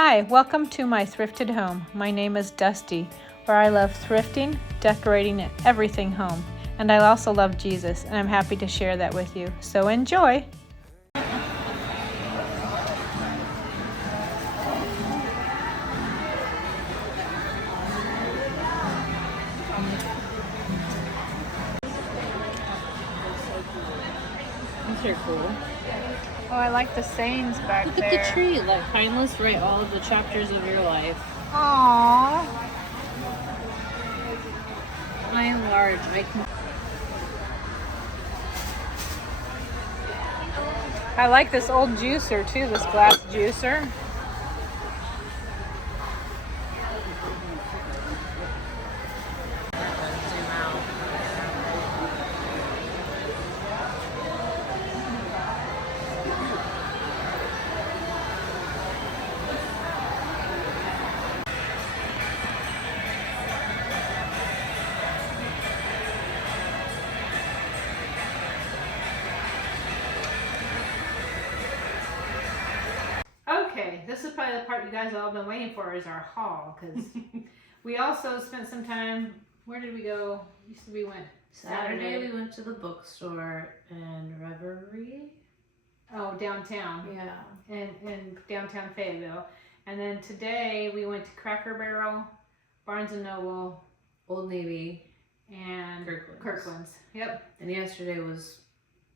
Hi, welcome to my thrifted home. My name is Dusti, where I love thrifting, decorating, and everything home. And I also love Jesus, and I'm happy to share that with you. So enjoy! These are cool. Oh, I like the sayings back Look there. at the tree. Like, kindness, write all of the chapters of your life. Aww. By and large, I can. I like this old juicer too, this glass juicer. Zoom out. Okay, this is probably the part you guys have all been waiting for, is our haul, because we also spent some time. Where did we go? We went Saturday we went to the bookstore in Reverie. Oh, downtown. Yeah. In downtown Fayetteville. And then today we went to Cracker Barrel, Barnes & Noble, Old Navy, and Kirkland's. Yep. And yesterday was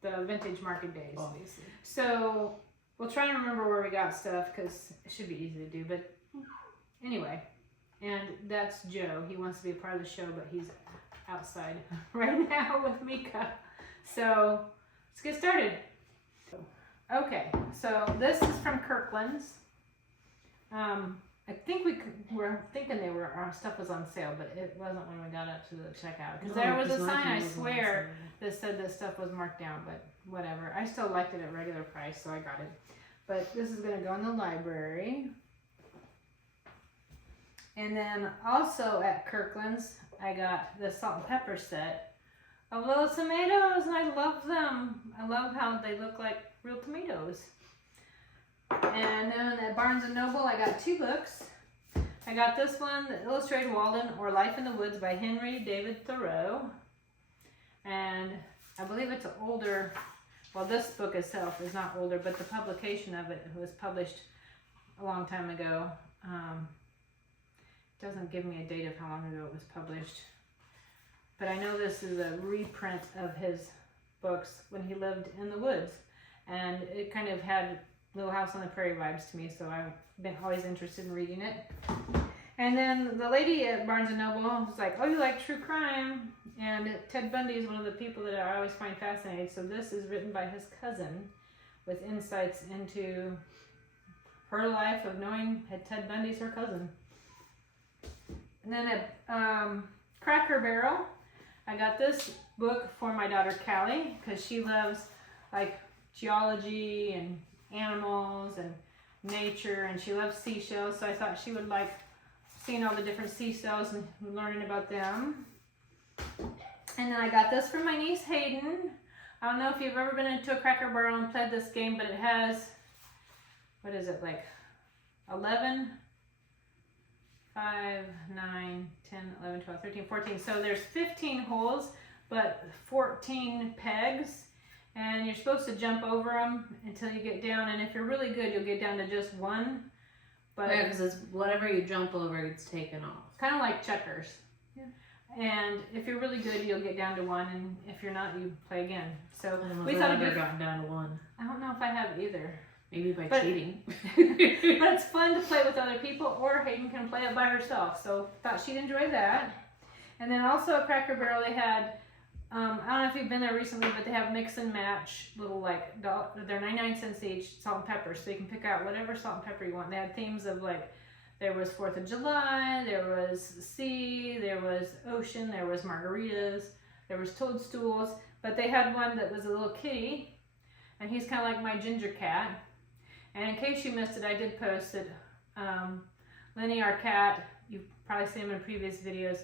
the Vintage Market Days. obviously. So we'll try and remember where we got stuff, because it should be easy to do. But anyway, and that's Joe. He wants to be a part of the show, but he's outside right now with Mika. So let's get started. Okay, so this is from Kirkland's. I think we're thinking our stuff was on sale, but it wasn't when we got up to the checkout. Because there was a sign, I swear, that said this stuff was marked down, but whatever. I still liked it at regular price, so I got it. But this is going to go in the library. And then also at Kirkland's, I got the salt and pepper set of little tomatoes, and I love them. I love how they look like real tomatoes. And then at Barnes & Noble, I got 2 books. I got this one, The Illustrated Walden, or Life in the Woods by Henry David Thoreau. And I believe it's an older, well, this book itself is not older, but the publication of it was published a long time ago. It doesn't give me a date of how long ago it was published. But I know this is a reprint of his books when he lived in the woods. And it kind of had Little House on the Prairie vibes to me, so I've been always interested in reading it. And then the lady at Barnes & Noble was like, oh, you like true crime? And Ted Bundy is one of the people that I always find fascinating. So this is written by his cousin with insights into her life of knowing that Ted Bundy's her cousin. And then at Cracker Barrel, I got this book for my daughter Callie, because she loves like geology and animals and nature, and she loves seashells, so I thought she would like seeing all the different seashells and learning about them. And then I got this from my niece Hayden. I don't know if you've ever been into a Cracker Barrel and played this game, but it has, what is it, like 11, 5, 9, 10, 11, 12, 13, 14. So there's 15 holes, but 14 pegs. And you're supposed to jump over them until you get down. And if you're really good, you'll get down to just one. But yeah, because it's whatever you jump over gets taken off. Kind of like checkers. Yeah. And if you're really good, you'll get down to one. And if you're not, you play again. So we thought I've never gotten down to 1. I don't know if I have either. Maybe by cheating. But it's fun to play with other people, or Hayden can play it by herself. So thought she'd enjoy that. And then also at Cracker Barrel, they had, I don't know if you've been there recently, but they have mix and match little like, they're 99 cents each, salt and pepper. So you can pick out whatever salt and pepper you want. They had themes of like, there was 4th of July, there was sea, there was ocean, there was margaritas, there was toadstools. But they had one that was a little kitty, and he's kind of like my ginger cat. And in case you missed it, I did post it. Lenny, our cat, you've probably seen him in previous videos,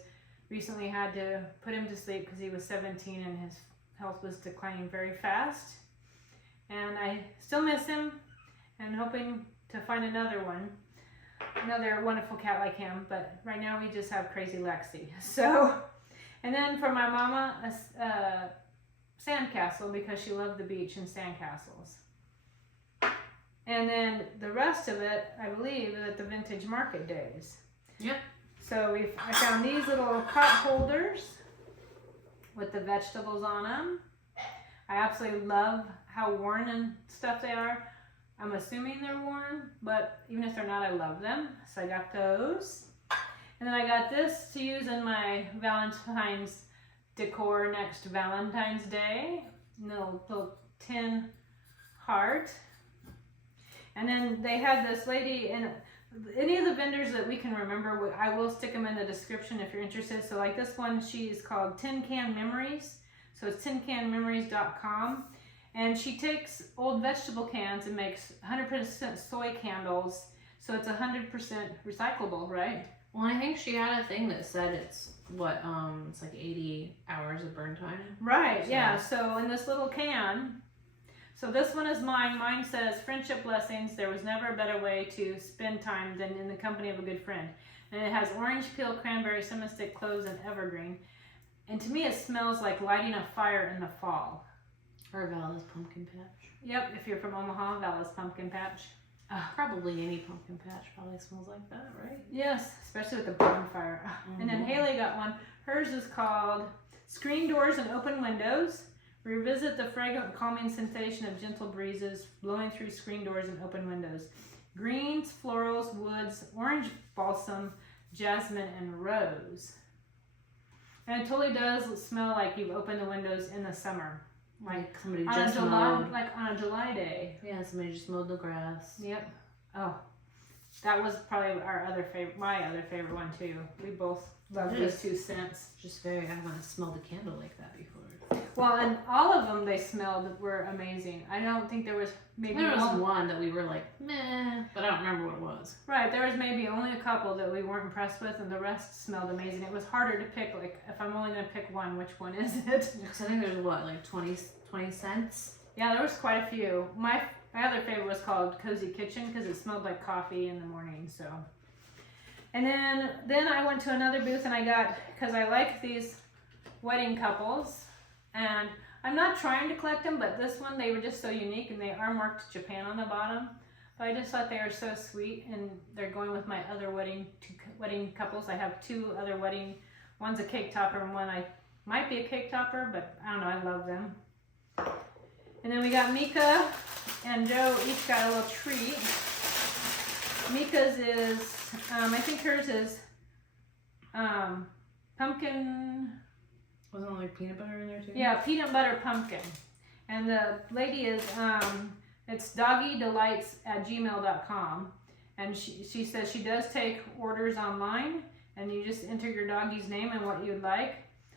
recently had to put him to sleep because he was 17 and his health was declining very fast. And I still miss him and hoping to find another one. another wonderful cat like him, but right now we just have crazy Lexi. So, and then for my mama, a sandcastle because she loved the beach and sandcastles. And then the rest of it, I believe, is at the vintage market days. Yep. So I found these little pot holders with the vegetables on them. I absolutely love how worn and stuff they are. I'm assuming they're worn, but even if they're not, I love them. So I got those. And then I got this to use in my Valentine's decor next Valentine's Day. Little tin heart. And then they had this lady, and any of the vendors that we can remember, I will stick them in the description if you're interested. So like this one, she's called Tin Can Memories. So it's tincanmemories.com. And she takes old vegetable cans and makes 100% soy candles. So it's 100% recyclable, right? Well, I think she had a thing that said it's it's like 80 hours of burn time. Right, yeah. So in this little can, so this one is mine. Mine says, friendship blessings. There was never a better way to spend time than in the company of a good friend. And it has orange peel, cranberry, cinnamon stick, cloves, and evergreen. And to me, it smells like lighting a fire in the fall. Or Vala's pumpkin patch. Yep, if you're from Omaha, Vala's pumpkin patch. Probably any pumpkin patch probably smells like that, right? Yes, especially with the bonfire. Mm-hmm. And then Hailee got one. Hers is called Screen Doors and Open Windows. Revisit the fragrant, calming sensation of gentle breezes blowing through screen doors and open windows. Greens, florals, woods, orange balsam, jasmine, and rose. And it totally does smell like you've opened the windows in the summer. Like somebody on just mowed. Like on a July day. Yeah, somebody just mowed the grass. Yep. Oh, that was probably my other favorite one too. We both love those two scents. Just I haven't smelled a candle like that before. Well, and all of them they smelled were amazing. I don't think there was there was one that we were like, meh, but I don't remember what it was. Right, there was maybe only a couple that we weren't impressed with, and the rest smelled amazing. It was harder to pick, like, if I'm only going to pick one, which one is it? Because I think there's like 20 cents? Yeah, there was quite a few. My other favorite was called Cozy Kitchen because it smelled like coffee in the morning, so. And then I went to another booth and I got, because I like these wedding couples, and I'm not trying to collect them, but this one, they were just so unique, and they are marked Japan on the bottom. But I just thought they were so sweet, and they're going with my other wedding couples. I have two other one's a cake topper, and one might be a cake topper, but I don't know, I love them. And then we got Mika and Joe each got a little treat. Mika's is, I think hers is pumpkin. Wasn't there like peanut butter in there too? Yeah, peanut butter pumpkin. And the lady is, it's doggydelights@gmail.com. And she says she does take orders online, and you just enter your doggy's name and what you'd like.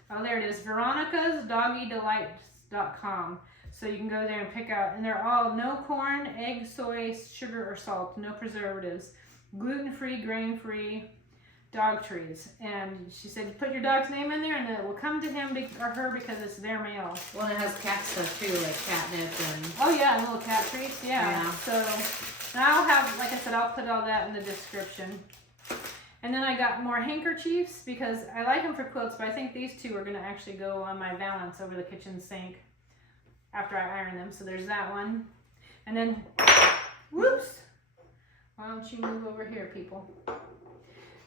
Oh, there it is, Veronica's doggydelights.com. So you can go there and pick out, and they're all no corn, egg, soy, sugar, or salt, no preservatives, gluten-free, grain-free dog treats. And she said, put your dog's name in there, and it will come to him or her because it's their mail. Well, it has cat stuff too, like catnip and... Oh yeah, little cat treats, yeah. So and I'll have, like I said, I'll put all that in the description. And then I got more handkerchiefs because I like them for quilts, but I think these two are going to actually go on my valance over the kitchen sink after I iron them. So there's that one. And then, whoops, why don't you move over here, people?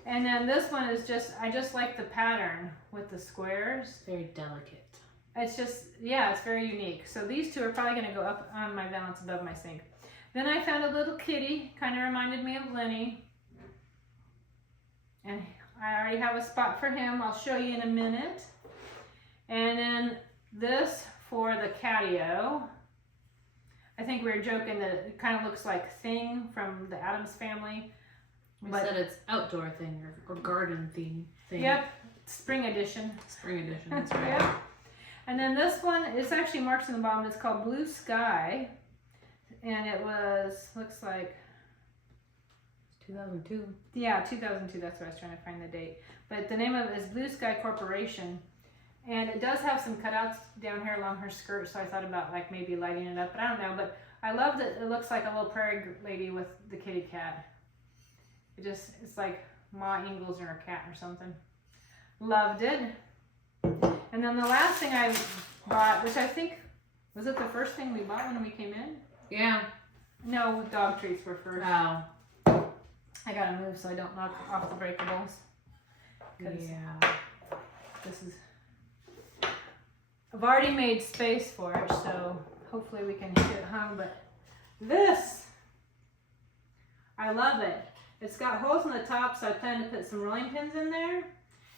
And then this one is I just like the pattern with the squares. Very delicate. It's just, yeah, it's very unique. So these two are probably going to go up on my valance above my sink. Then I found a little kitty, kind of reminded me of Lenny. And I already have a spot for him. I'll show you in a minute. And then this for the catio. I think we were joking that it kind of looks like Thing from the Addams Family. We said it's outdoor thing or garden thing. Yep, spring edition. Spring edition, that's right. Yep. And then this one, it's actually marked on the bottom. It's called Blue Sky. And it looks like 2002. Yeah, 2002, that's what I was trying to find the date. But the name of it is Blue Sky Corporation. And it does have some cutouts down here along her skirt, so I thought about like maybe lighting it up, but I don't know. But I love that it looks like a little prairie lady with the kitty cat. It's like Ma Ingalls or a cat or something. Loved it. And then the last thing I bought, which I think, was it the first thing we bought when we came in? Yeah. No, dog treats were first. Oh. I gotta move so I don't knock off the breakables. Yeah. This is, I've already made space for it, so hopefully we can get it hung, but this, I love it. It's got holes in the top, so I plan to put some rolling pins in there.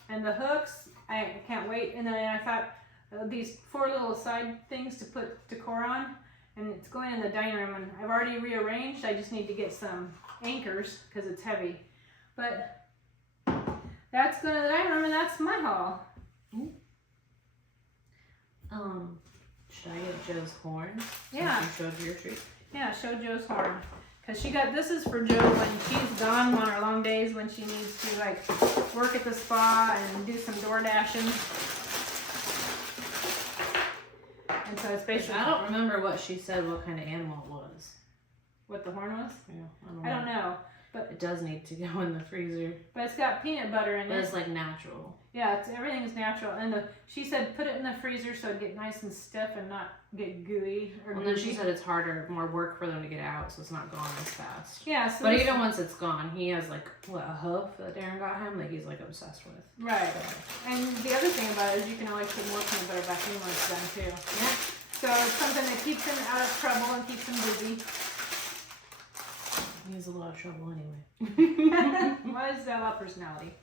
And the hooks, I can't wait. And then I thought these 4 little side things to put decor on, and it's going in the dining room, and I've already rearranged. I just need to get some anchors because it's heavy. But that's going to the dining room, and that's my haul. Should I get Joe's horn? Yeah. You showed your treat. Yeah, show Joe's horn. Because this is for Jo when she's gone on her long days, when she needs to like work at the spa and do some door dashing. And so it's basically. I don't remember what she said, what kind of animal it was. What the horn was? Yeah, I don't know. But it does need to go in the freezer. But it's got peanut butter in it. But it's like natural. Yeah, everything's natural. And she said put it in the freezer so it'd get nice and stiff and not get gooey. And then she said it's harder, more work for them to get out, so it's not gone as fast. Yeah. So but even once it's gone, he has like, a hoof that Darren got him that he's like obsessed with. Right. And the other thing about it is you can always put more peanut butter back in when it's done too. Yeah. So it's something that keeps him out of trouble and keeps him busy. He has a lot of trouble anyway. Well, he's got a lot of personality.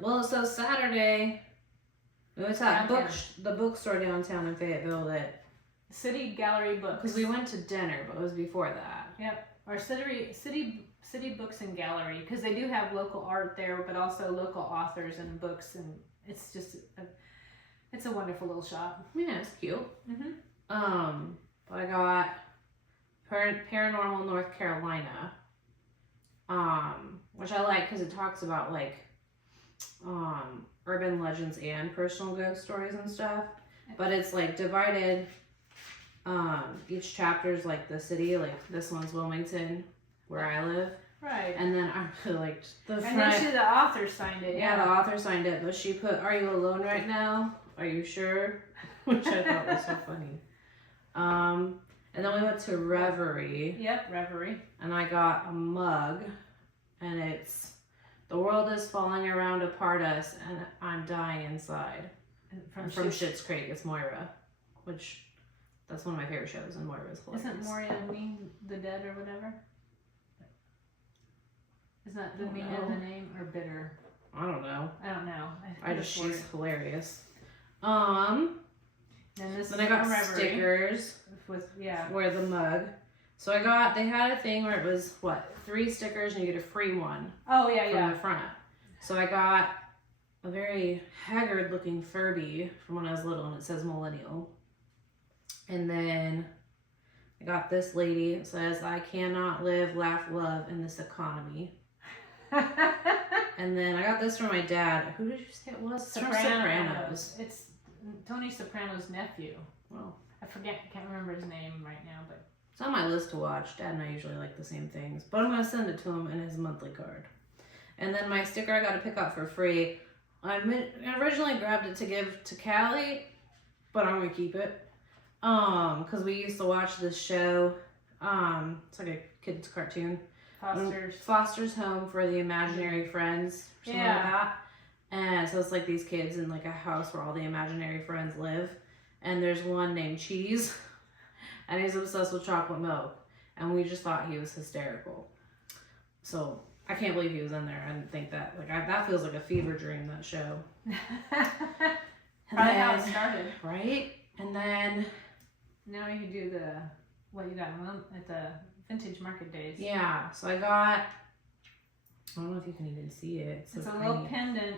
Well, so Saturday, we went to the bookstore downtown in Fayetteville that City Gallery Books. because we went to dinner, but it was before that. Yep. Or City Books and Gallery, because they do have local art there, but also local authors and books, and it's just it's a wonderful little shop. Yeah, it's cute. Mhm. But I got Paranormal North Carolina, which I like because it talks about like urban legends and personal ghost stories and stuff. But it's like divided. Each chapter's like the city, like this one's Wilmington, where I live. Right. And then I really liked the front. And then the author signed it. Yeah, the author signed it, but she put, "Are you alone right now? Are you sure?" Which I thought was so funny. And then we went to Reverie. Yep, Reverie. And I got a mug, and it's, "The world is falling around apart us, and I'm dying inside." From Schitt's Creek. It's Moira, which that's one of my favorite shows, and Moira's hilarious. Isn't Moira Mean the Dead or whatever? Isn't that the meaning of the name, or bitter? I don't know. I don't know. She's hilarious. And this then I got stickers with for the mug. So they had a thing where it was 3 stickers and you get a free one. Oh yeah, from the front. So I got a very haggard looking Furby from when I was little, and it says millennial. And then I got this lady. It says, "I cannot live, laugh, love in this economy." And then I got this from my dad. Who did you say it was? Sopranos. It's Tony Soprano's nephew. Well, I can't remember his name right now, but it's on my list to watch. Dad and I usually like the same things, but I'm going to send it to him in his monthly card. And then my sticker I got to pick up for free. I originally grabbed it to give to Callie, but I'm going to keep it. Because we used to watch this show. It's like a kid's cartoon. Foster's Home for the Imaginary Friends. Or something like that. And so it's like these kids in like a house where all the imaginary friends live. And there's one named Cheese. And he's obsessed with chocolate milk. And we just thought he was hysterical. So I can't believe he was in there. I didn't think that. That feels like a fever dream, that show. Probably how it started. Right? And then now you can do what you got at the vintage market days. Yeah, so I got, I don't know if you can even see it. It's a little pendant.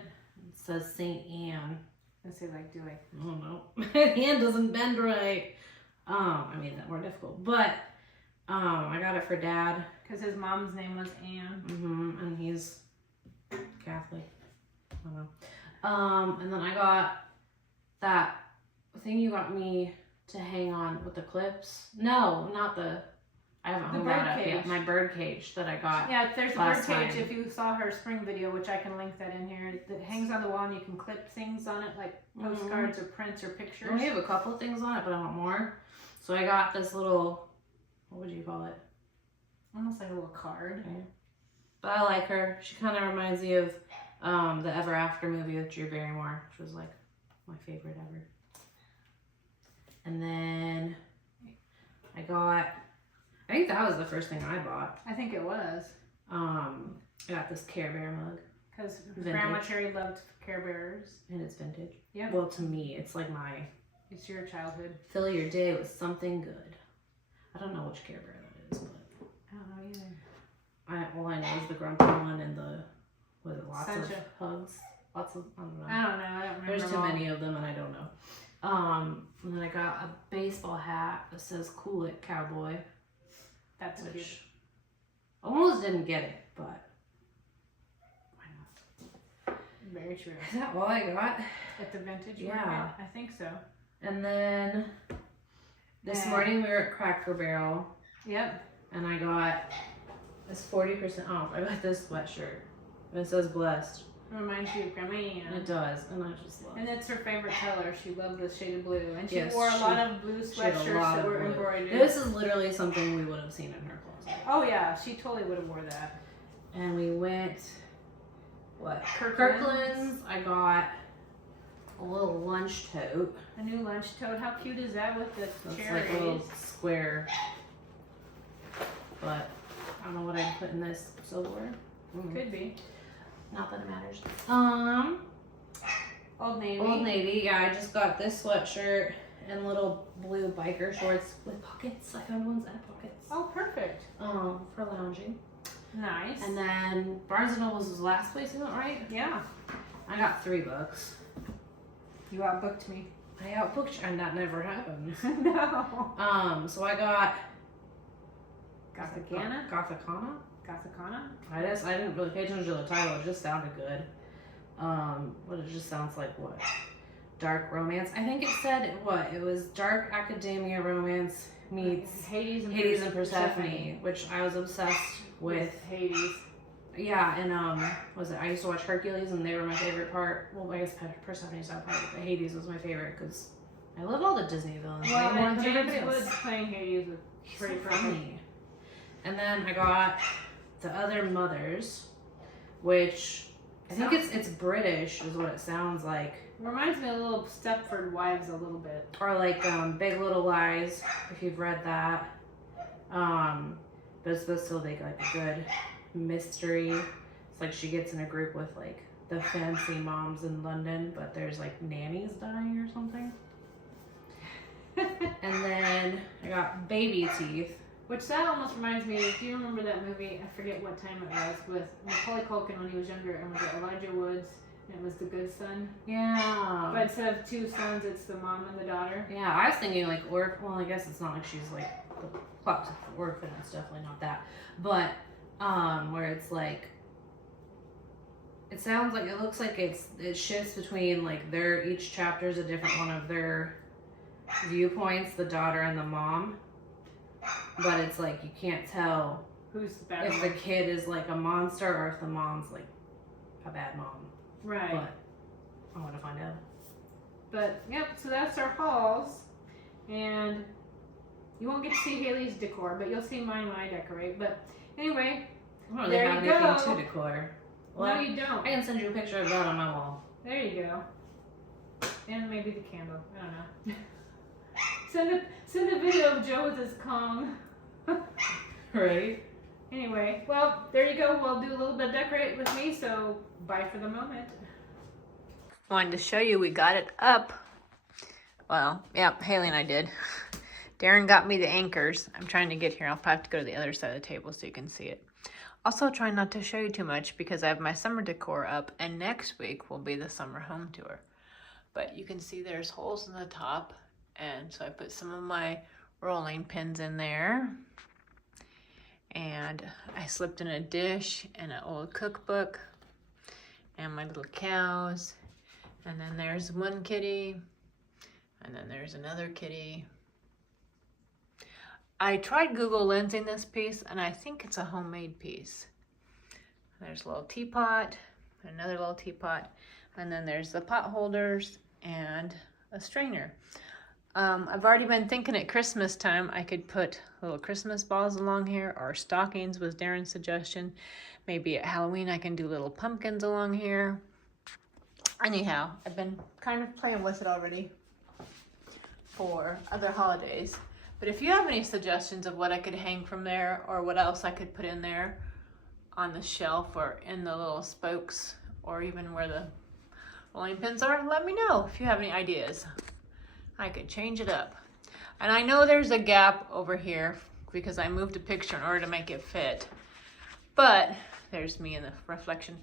It says St. Anne. Let's see, do I? I don't know. My hand doesn't bend right. I made that more difficult. But I got it for Dad. Because his mom's name was Anne. And he's Catholic. I don't know. And then I got that thing you got me to hang on with the clips. No, not the... I haven't The hung that bird up yet. cage. My bird cage that I got. Yeah, there's a bird last cage time. if you saw her spring video, which I can link that in here. That hangs on the wall and you can clip things on it, like postcards or prints or pictures. We have a couple of things on it, but I want more. So I got this little, what would you call it? Almost like a little card. Okay. But I like her. She kind of reminds me of the Ever After movie with Drew Barrymore, which was like my favorite ever. And then I think that was the first thing I bought. I think it was. I got this Care Bear mug. Because Vintage. Grandma Cherry loved Care Bears. And it's vintage. Yeah. Well, to me, it's like It's your childhood. fill your day with something good. I don't know which Care Bear that is, but I don't know either. all I know is the grumpy one and the, lots Sunshine. of hugs. Lots of, I don't know. I don't know. I don't remember. There's too them all. many of them and I don't know. And then I got a baseball hat that says Cool It Cowboy, That's cute. which almost didn't get it, but why not? Very true. Is that all I got? At the vintage Yeah. market? I think so. And then this And- morning we were at Cracker Barrel Yep. and I got this 40% off. I got this sweatshirt and it says blessed. It reminds you of Grandma And Ann. it does, and I just love And it. it's her favorite color. She loved the shade of blue. And she Yes, wore a she- lot of blue she had a sweatshirts lot that of were blue. embroidered. This is literally something we would have seen in her closet. Oh yeah, she totally would have wore that. And we went, Kirkland's. Kirkland's. I got a little lunch tote. A new lunch tote. How cute is that with the It's cherries? like a little square. But I don't know what I'd put in this silverware. Could be. Not that it matters. Old Navy. Old Navy. Yeah, I just got this sweatshirt and little blue biker shorts with pockets. I found ones that had pockets. Oh, perfect. For lounging. Nice. And then Barnes & Noble was the last place we went, right? Yeah. I got 3 books. You outbooked me. I outbooked you, and that never happens. No. So I got Gothicana? Gothicana? Gothicana? I didn't really pay attention to the title, it just sounded good. But it just sounds like what? Dark romance. I think it said it was dark academia romance meets Hades and Persephone, which I was obsessed with. Hades. Yeah, and I used to watch Hercules and they were my favorite part. Well, I guess Persephone's not part of it, but Hades was my favorite because I love all the Disney villains. Well, way more and than James everybody else. Woods playing Hades was He's pretty so perfect. funny. And then I got The Other Mothers, which I think it's British is what it sounds like. Reminds me of little Stepford Wives a little bit. Or like Big Little Lies, if you've read that. But it's supposed to make like a good mystery. It's like she gets in a group with like the fancy moms in London, but there's like nannies dying or something. And then I got Baby Teeth. Which that almost reminds me, do you remember that movie, I forget what time it was, with Macaulay Culkin when he was younger, and was it Elijah Woods, and it was The Good Son? Yeah. But instead of 2 sons, it's the mom and the daughter. Yeah, I was thinking like well, I guess it's not like she's like the plot orphan. It's definitely not that. But where it's like, it sounds like it looks like it shifts between like each chapter is a different one of their viewpoints, the daughter and the mom. But it's like you can't tell Who's the bad if mom? the kid is like a monster or if the mom's like a bad mom. Right. But I want to find out. But, yep, so that's our hauls. And you won't get to see Haley's decor, but you'll see mine when I decorate. But anyway, I don't really There have you anything go. to decor. no you don't. I can send you a picture of that on my wall. There you go. And maybe the candle. I don't know. Send a video of Joe with his Kong. Right? Anyway, well, there you go. We'll do a little bit of decorate with me, so bye for the moment. Wanted to show you we got it up. Well, yeah, Haley and I did. Darren got me the anchors. I'm trying to get here. I'll probably have to go to the other side of the table so you can see it. Also trying not to show you too much because I have my summer decor up, and next week will be the summer home tour. But you can see there's holes in the top, and so I put some of my rolling pins in there. And I slipped in a dish and an old cookbook and my little cows. And then there's one kitty, and then there's another kitty. I tried Google Lensing this piece, and I think it's a homemade piece. There's a little teapot, another little teapot, and then there's the pot holders and a strainer. I've already been thinking at Christmas time I could put little Christmas balls along here, or stockings was Darren's suggestion. Maybe at Halloween I can do little pumpkins along here. Anyhow, I've been kind of playing with it already for other holidays. But if you have any suggestions of what I could hang from there, or what else I could put in there on the shelf or in the little spokes, or even where the rolling pins are, let me know if you have any ideas. I could change it up. And I know there's a gap over here because I moved a picture in order to make it fit. But there's me in the reflection.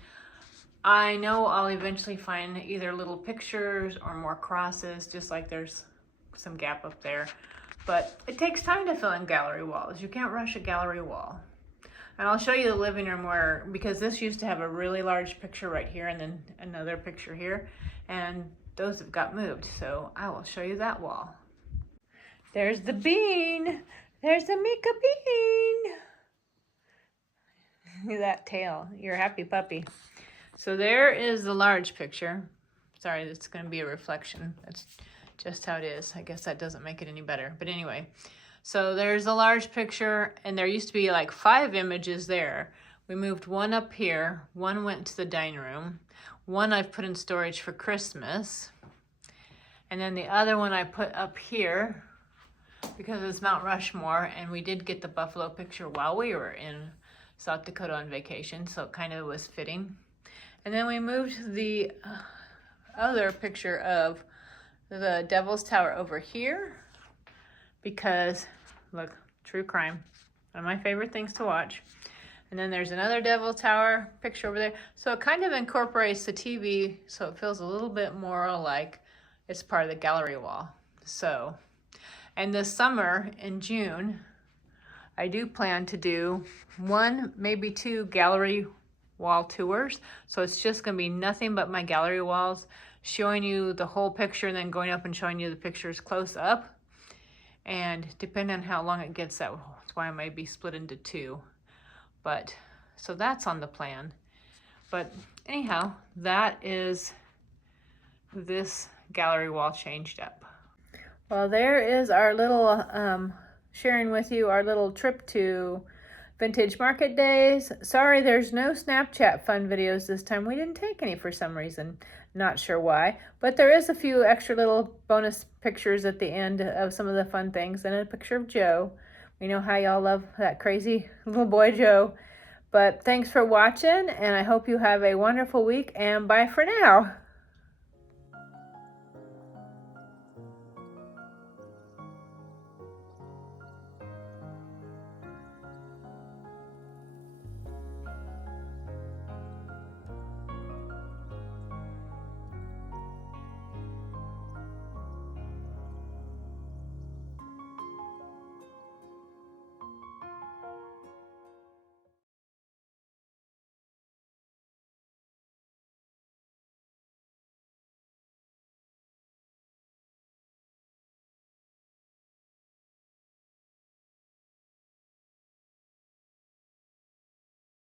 I know I'll eventually find either little pictures or more crosses, just like there's some gap up there. But it takes time to fill in gallery walls. You can't rush a gallery wall. And I'll show you the living room where, because this used to have a really large picture right here and then another picture here. And those have got moved, so I will show you that wall. There's the bean. There's the Mika bean. Look at that tail. You're a happy puppy. So there is the large picture. Sorry, it's going to be a reflection. That's just how it is. I guess that doesn't make it any better. But anyway, so there's a large picture, and there used to be like 5 images there. We moved one up here. One went to the dining room. One I've put in storage for Christmas. And then the other one I put up here because it's Mount Rushmore, and we did get the buffalo picture while we were in South Dakota on vacation, so it kind of was fitting. And then we moved the other picture of the Devil's Tower over here because, look, true crime, one of my favorite things to watch. And then there's another Devil's Tower picture over there. So it kind of incorporates the TV, so it feels a little bit more like it's part of the gallery wall. So, and this summer in June, I do plan to do 1, maybe 2 gallery wall tours. So it's just gonna be nothing but my gallery walls, showing you the whole picture and then going up and showing you the pictures close up. And depending on how long it gets, that's why I might be split into 2. But, so that's on the plan. But anyhow, that is this gallery wall changed up. Well, there is our little, sharing with you our little trip to Vintage Market Days. Sorry, there's no Snapchat fun videos this time. We didn't take any for some reason. Not sure why. But there is a few extra little bonus pictures at the end of some of the fun things, and a picture of Joe. We know how y'all love that crazy little boy Joe. But thanks for watching, and I hope you have a wonderful week, and bye for now.